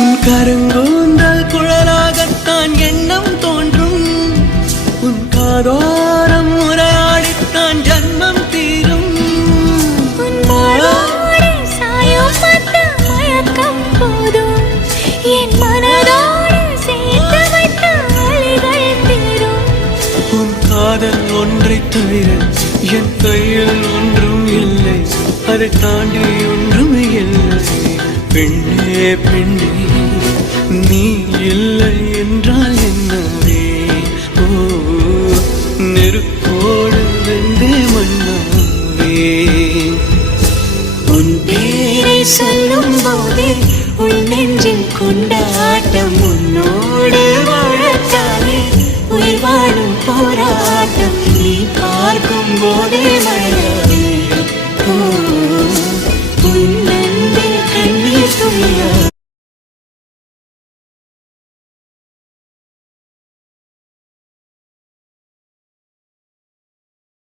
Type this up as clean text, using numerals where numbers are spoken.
உன் கருங்கூந்தல் குழலாகத்தான் எண்ணம் தோன்றும். உன் காதோரம் உரையாடித்தான் ஜன்மம் தீரும். என் மனதோடு சேர்த்து வைத்த வழிகள் தீரும். உன் காதல் ஒன்றை தவிர என் கையில் ஒன்றும் இல்லை, அதை தாண்டி ஒன்றும் இல்லை. பெண்ணே பெண்ணே நீ இல்லை என்றால் என்னவே? ஓ நெருப்போடு வெந்தே மண்ணாவே. உன் பேரை சொல்லும் போதே உள் நெஞ்சில் கொண்டாட்டம். உன்னோடு வாழத்தானே உயிர் வாழும் போராட்டம். நீ பார்க்கும் போதே மழை